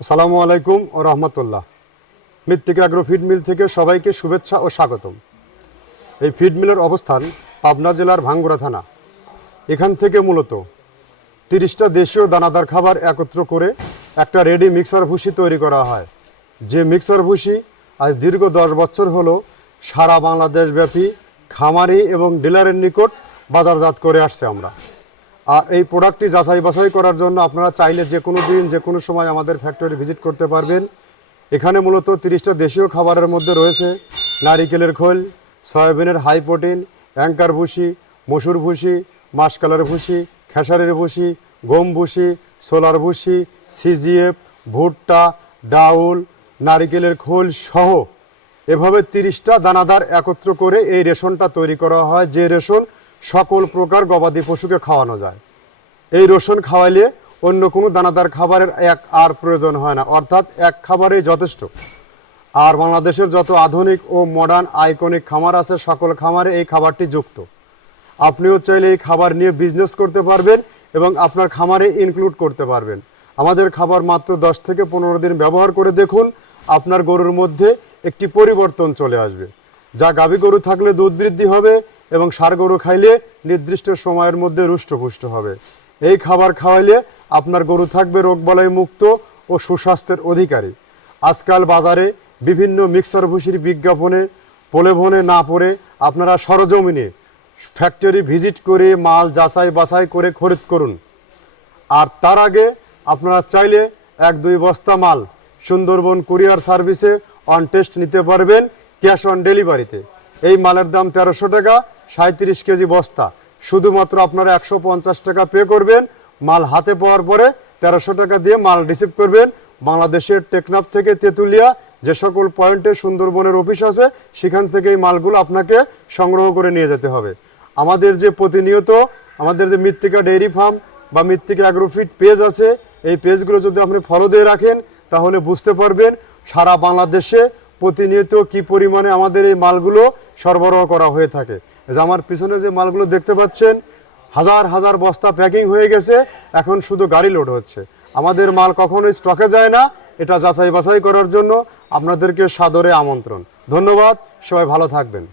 আসসালামু আলাইকুম ও রহমতুল্লাহ। মৃত্তিকা অ্যাগ্রো ফিড মিল থেকে সবাইকে শুভেচ্ছা ও স্বাগতম। এই ফিড মিলের অবস্থান পাবনা জেলার ভাঙ্গুড়া থানা। এখান থেকে মূলত 30টা দেশীয় দানাদার খাবার একত্র করে একটা রেডি মিক্সার ভুসি তৈরি করা হয়। যে মিক্সার ভুসি আজ দীর্ঘ 10 বছর হলো সারা বাংলাদেশব্যাপী খামারি এবং ডিলারের নিকট বাজারজাত করে আসছে আমরা। আর এই প্রোডাক্টটি যাচাই বাছাই করার জন্য আপনারা চাইলে যে কোনো দিন যে কোনো সময় আমাদের ফ্যাক্টরি ভিজিট করতে পারবেন। এখানে মূলত 30টা দেশীয় খাবারের মধ্যে রয়েছে নারিকেলের খোল, সয়াবিনের হাই প্রোটিন, অ্যাঙ্কার ভুসি, মসুর ভুসি, মাসকালার ভুসি, খেসারির ভুসি, গম ভুসি, সোলার ভুসি, সিজিএফ, ভুট্টা, ডাউল, নারিকেলের খোল সহ এভাবে 30টা দানাদার একত্র করে এই রেশনটা তৈরি করা হয়, যে রেশন সকল প্রকার গবাদি পশুকে খাওয়ানো যায়। এই রেশন খাওয়াইলে অন্য কোনো দানাদার খাবারের আর প্রয়োজন হয় না, অর্থাৎ এক খাবারেই যথেষ্ট। আর বাংলাদেশের যত আধুনিক ও মডার্ন আইকনিক খামার আছে সকল খামারে এই খাবারটি যুক্ত। আপনিও চাইলে এই খাবার নিয়ে বিজনেস করতে পারবেন এবং আপনার খামারে ইনক্লুড করতে পারবেন। আমাদের খাবার মাত্র 10 থেকে 15 দিন ব্যবহার করে দেখুন, আপনার গরুর মধ্যে একটি পরিবর্তন চলে আসবে। যা গাভী গরু থাকলে দুধ বৃদ্ধি হবে এবং ষাঁড় গরু খাইলে নির্দিষ্ট সময়ের মধ্যে রুষ্টপুষ্ট হবে। এই খাবার খাওয়াইলে আপনার গরু থাকবে রোগবালাই মুক্ত ও সুস্বাস্থ্যের অধিকারী। আজকাল বাজারে বিভিন্ন মিক্সার ভুসির বিজ্ঞাপনে প্রলোভনে না পড়ে আপনারা সরজমিনে ফ্যাক্টরি ভিজিট করে মাল যাচাই বাছাই করে খরিদ করুন। আর তার আগে আপনারা চাইলে 1-2 বস্তা মাল সুন্দরবন কুরিয়ার সার্ভিসে অন টেস্ট নিতে পারবেন ক্যাশ অন ডেলিভারিতে। এই মালের দাম 1300 টাকা, 37 কেজি বস্তা। শুধুমাত্র আপনারা 150 টাকা পে করবেন, মাল হাতে পাওয়ার পরে 1300 টাকা দিয়ে মাল রিসিভ করবেন। বাংলাদেশের টেকনাফ থেকে তেঁতুলিয়া যে সকল পয়েন্টে সুন্দরবনের অফিস আছে সেখান থেকে এই মালগুলো আপনাকে সংগ্রহ করে নিয়ে যেতে হবে। আমাদের যে প্রতিনিয়ত আমাদের যে মৃত্তিকা ডেইরি ফার্ম বা মৃত্তিকা অ্যাগ্রোফিট পেজ আছে, এই পেজগুলো যদি আপনি ফলো দিয়ে রাখেন তাহলে বুঝতে পারবেন সারা বাংলাদেশে প্রতিনিয়ত কি পরিমাণে আমাদের এই মালগুলো সরবরাহ করা হয়ে থাকে। যে আমার পিছনে যে মালগুলো দেখতে পাচ্ছেন, হাজার হাজার বস্তা প্যাকিং হয়ে গেছে, এখন শুধু গাড়ি লোড হচ্ছে। আমাদের মাল কখনোই স্টকে যায় না। এটা যাচাই বাছাই করার জন্য আপনাদেরকে সাদরে আমন্ত্রণ। ধন্যবাদ, সবাই ভালো থাকবেন।